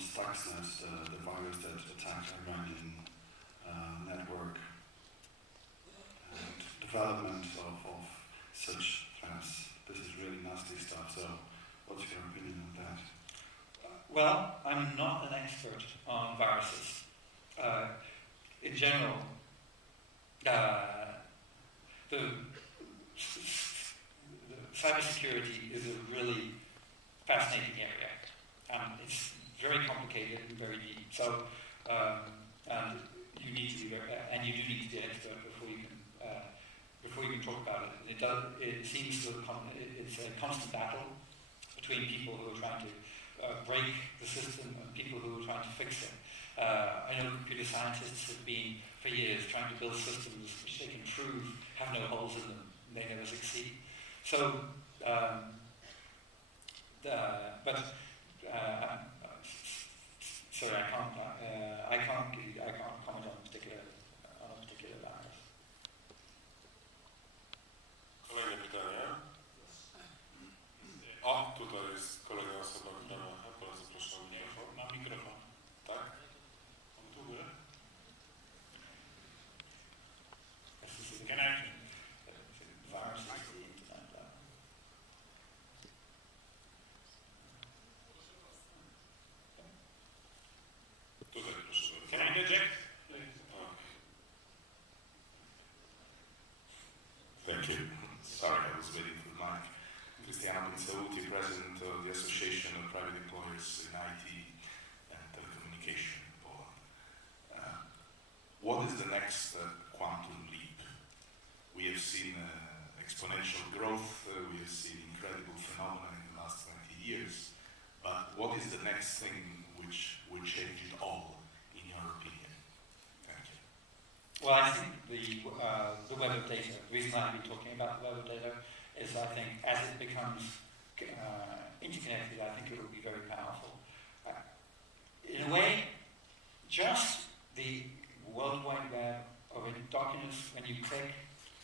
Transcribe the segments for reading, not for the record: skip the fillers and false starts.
Stuxnet, the virus that attacked Iranian network, and development of such threats. This is really nasty stuff. So, what's your opinion on that? Well, I'm not an expert on viruses. In general, the cybersecurity is a really fascinating area, and it's very complicated and very deep. So, and you need to be and you do need to be an expert before you can talk about it. It seems that it's a constant battle between people who are trying to break the system and people who are trying to fix it. I know computer scientists have been for years trying to build systems which they can prove have no holes in them, and they never succeed. So, sorry, I can't comment on a particular virus. Kolejne pytanie. O, tutaj jest kolejna osoba, która ma. Teraz zapraszam mikrofon. Mam mikrofon. Tak? On tu góry. Connection. Viruses. Tutaj, proszę bardzo. Can I interject? Thank you. Sorry, I was waiting for the mic. Cristiano Pinzauti, President of the Association of Private Employers in IT and Telecommunication in Poland. What is the next quantum leap? We have seen exponential growth, we have seen incredible phenomena in the last 20 years, but what is the next thing which will change it all, in your opinion? Thank you. Well, I think the web of data, the reason I've been talking about the web of data is I think as it becomes interconnected, I think it will be very powerful. In a way, just the World Wide Web of documents, when you click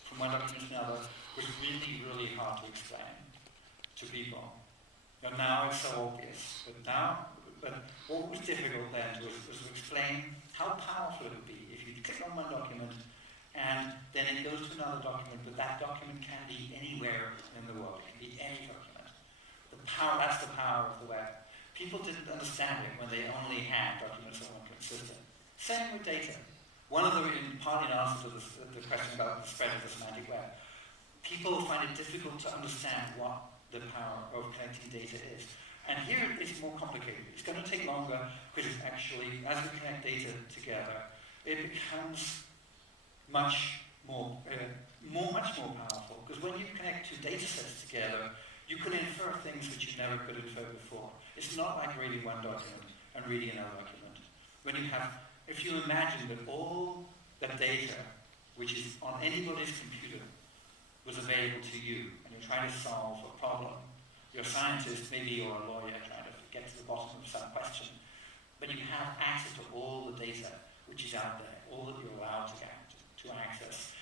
from one document to another, was really, really hard to explain to people. And now it's so obvious. But what was difficult then was to explain how powerful it would be if you click on one document and then it goes to another document, but that document can be anywhere in the world. It can be any document. That's the power of the web. People didn't understand it when they only had documents on one system. Same with data. One of the, partly in answer to the question about the spread of the semantic web, people find it difficult to understand what the power of connecting data is. And here it's more complicated. It's going to take longer because actually, as we connect data together, it becomes much more powerful. Because when you connect two data sets together, you can infer things that you never could infer before. It's not like reading one document and reading another document. If you imagine that all the data which is on anybody's computer was available to you, and you're trying to solve a problem, you're a scientist, maybe you're a lawyer trying to get to the bottom of some question, but you have access to all the data which is out there, all that you're allowed to access.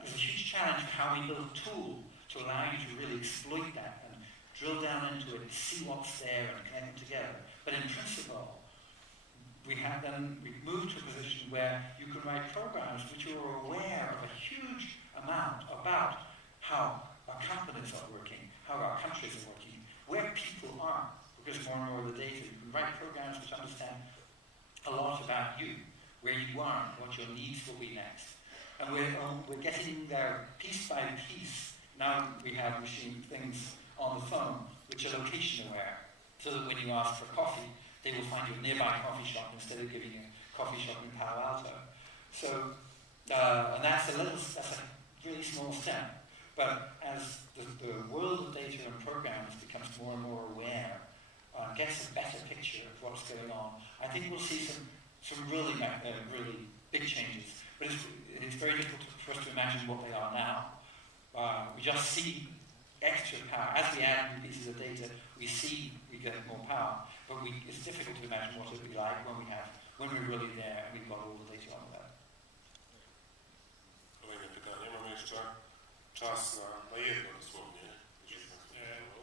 There's a huge challenge for how we build a tool to allow you to really exploit that and drill down into it and see what's there and connect them together. But in principle, we've moved to a position where you can write programs which are aware of a huge amount about how our companies are working, how our countries are working, where people are, because more and more of the data, you can write programs which understand a lot about you, where you are, what your needs will be next. And we're getting there piece by piece. Now we have machine things on the phone which are location aware, so that when you ask for coffee, they will find you a nearby coffee shop instead of giving you a coffee shop in Palo Alto. So, and that's a really small step. But as the world of data and programs becomes more and more aware, gets a better picture of what's going on, I think we'll see some really big changes. But it's very difficult for us to imagine what they are now. We just see extra power. As we add new pieces of data, we get more power. But it's difficult to imagine what it would be like when we're really there and we've got all the data on there. Kolejne pytanie. Mamy jeszcze czas na jedno dosłownie.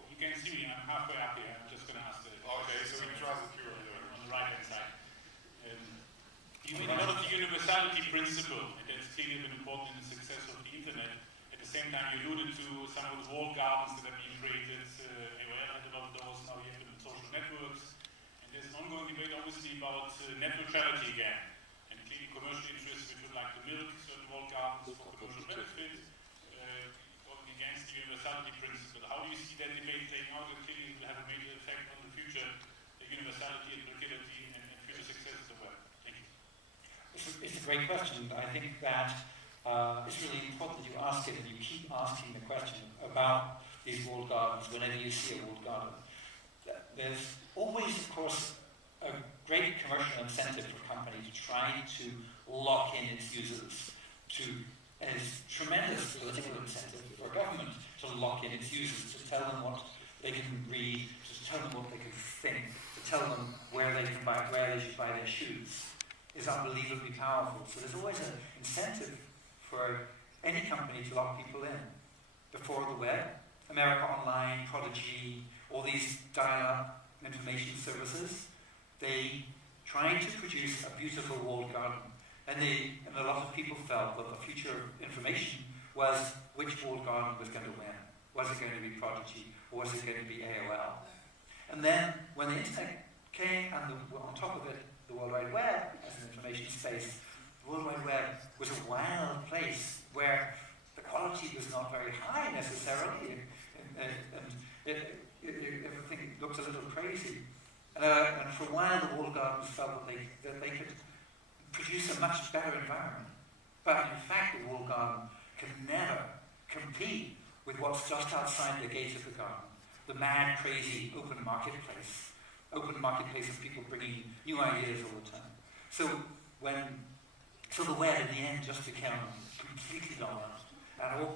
You can see me, I'm halfway up here. I'm just going to ask the... Okay, so we translate universality principle, and that's clearly been important in the success of the internet. At the same time, you alluded to some of the walled gardens that have been created. AOL had a lot of those, now you have them in social networks. And there's an ongoing debate, obviously, about net neutrality again. And clearly commercial interests which would like to milk certain walled gardens for commercial benefit, going against the universality principle. How do you see that debate playing out? And clearly it will have a major effect on the future, the universality and utility and future success of the web. Thank you. It's a great question. I think that it's really important that you ask it and you keep asking the question about these walled gardens whenever you see a walled garden. There's always, of course, a great commercial incentive for companies trying to lock in its users and it's tremendous political incentive for government to lock in its users, to tell them what they can read, to tell them what they can think, to tell them where they should buy their shoes, is unbelievably powerful. So there's always an incentive for any company to lock people in. Before the web, America Online, Prodigy, all these dial-up information services, they tried to produce a beautiful walled garden. And a lot of people felt that the future of information was which walled garden was going to win. Was it going to be Prodigy or was it going to be AOL? And then when the internet came and on top of it, the World Wide Web as an information space, the World Wide Web was a wild place where the quality was not very high necessarily, and everything looked a little crazy. And for a while the walled gardens felt that they could produce a much better environment. But in fact the walled garden can never compete with what's just outside the gate of the garden. The mad, crazy open marketplace of people bringing new ideas all the time. So the web in the end just became completely dominant. And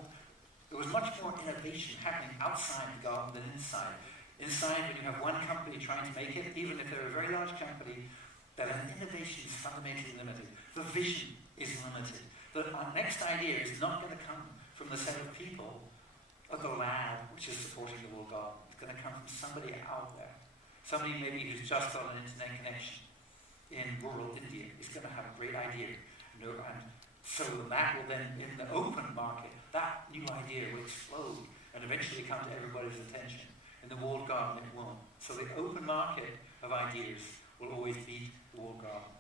there was much more innovation happening outside the garden than inside. Inside, when you have one company trying to make it, even if they're a very large company, then innovation is fundamentally limited. The vision is limited. The next idea is not going to come from the set of people at the lab which is supporting the walled garden. It's going to come from somebody out there. Somebody maybe who's just got an internet connection in rural India is going to have a great idea. And so that will then, in the open market, that new idea will explode and eventually come to everybody's attention. In the walled garden, it won't. So the open market of ideas will always beat the walled garden.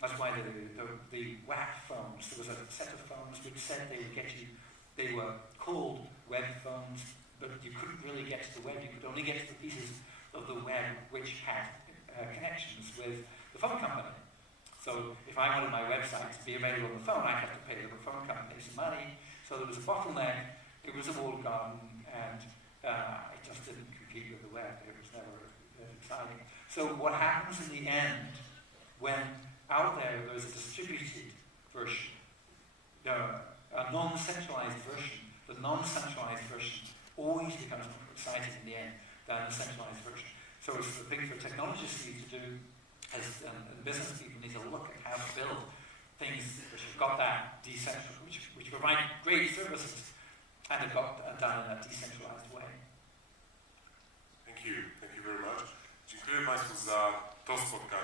That's why the WAP phones, there was a set of phones which said they would get you, they were called web phones, but you couldn't really get to the web. You could only get to the pieces of the web which had connections with the phone company. So if I wanted my website to be available on the phone, I'd have to pay the phone company some money. So there was a bottleneck, it was a walled garden, and it just didn't compete with the web. It was never exciting. So what happens in the end when out there's a distributed version, a non-centralized version, the non-centralized version always becomes more exciting in the end than the centralized version. So it's the thing for technologists need to do, and business people need to look at how to build things which have got that decentralized, which provide great services and have got done in a decentralized way. Thank you very much. Dziękuję Państwu za to spotkanie.